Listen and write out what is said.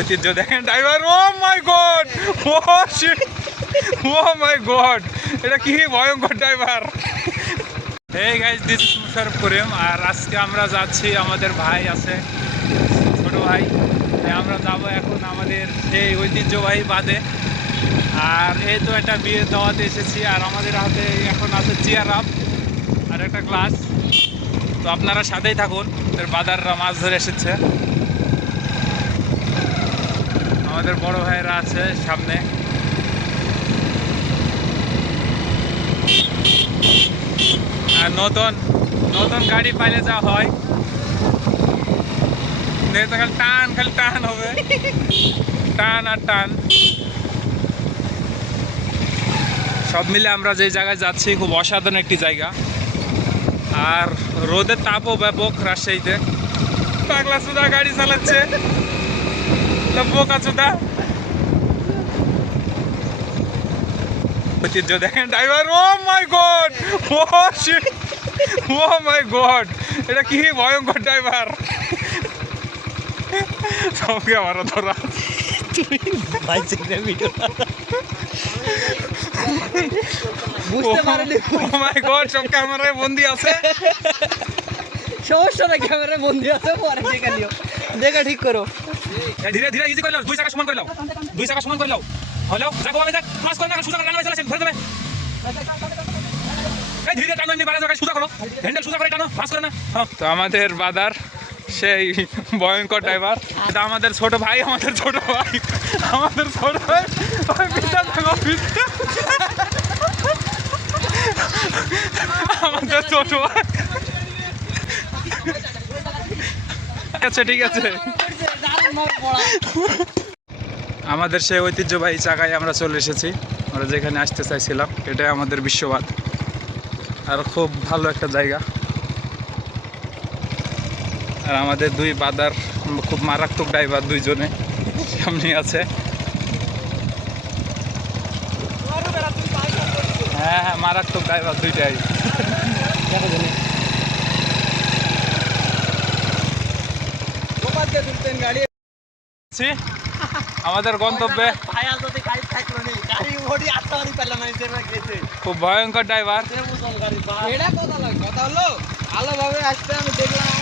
ঐতিহ্য দেখেন ড্রাইভার, ও মাই গড, ও শিট, ও মাই গড, এটা কি ভয়ঙ্কর ড্রাইভার। এই গাইস, দিস ইজ মুশারফ করিম। আর আজকে আমরা যাচ্ছি, আমাদের ভাই আছে, ছোট ভাই, আমরা যাবো এখন আমাদের সেই ঐতিহ্যবাহী বাদে। আর এই তো একটা বিয়ে দাওয়াতে এসেছি, আর আমাদের হাতে এখন আছে চেয়ার আপ আর একটা গ্লাস। তো আপনারা সাথেই থাকুন, বাদাররা মাছ ধরে এসেছে, আমাদের বড় ভাইরা আছে সামনে। আর নতুন নতুন গাড়ি পাইলে যা হয়, খালি টান, খালি টান হবে, টান আর টান। সব মিলে আমরা যে জায়গায় যাচ্ছি খুব অসাধারণ একটি জায়গা। আর রোদের তাপও ব্যাপক রাজশাহীতে। পাগলা চোদা গাড়ি চালাচ্ছে, বোকা চোদা। ঐতিহ্য দেখেন ড্রাইভার, ও মাই গড, ও শিট, ও মাই গড, এটা কি ভয়ঙ্কর ড্রাইভার। সবকে মারা ধরা, বুঝতে পারেনি। ও মাই গড, সব ক্যামেরায় বন্দি আছে। সমস্যা না, ক্যামেরায় বন্দি আছে, পরে দেখে নিও, দেখা ঠিক করো। ধীরে ধীরে ইজি করে নাও, দুই চাকা সমান করে নাও, দুই চাকা সমান করে নাও। হলো যাবো, আমি দেখ ক্লাস করে না, সুজা করে টানো, চলে ধরে দেবে। এই ধীরে টানো, এমনি বাড়া জায়গায় সুজা করো, হ্যান্ডেল সুজা করে টানো, পাস করে না। তো আমাদের বাদার সেই ভয়ঙ্কর ড্রাইভার, এটা আমাদের ছোট ভাই, আমাদের ছোট ভাই, আমাদের ছোট ভাই, আমাদের ছোট ভাই। আচ্ছা ঠিক আছে, আমাদের সেই ঐতিহ্যবাহী জায়গায় আমরা চলে এসেছি। আমরা যেখানে আসতে চাইছিলাম, এটাই আমাদের বিশ্ববাদ, আর খুব ভালো একটা জায়গা। আর আমাদের দুই বাদার খুব মারাত্মক ড্রাইভার, দুইজনে সামনে আছে। হ্যাঁ হ্যাঁ, মারাত্মক ড্রাইভার দুইটাই। আমাদের গন্তব্যে খুব ভয়ঙ্কর ড্রাইভার। কথা হলো ভালোভাবে আসতে, আমি দেখলাম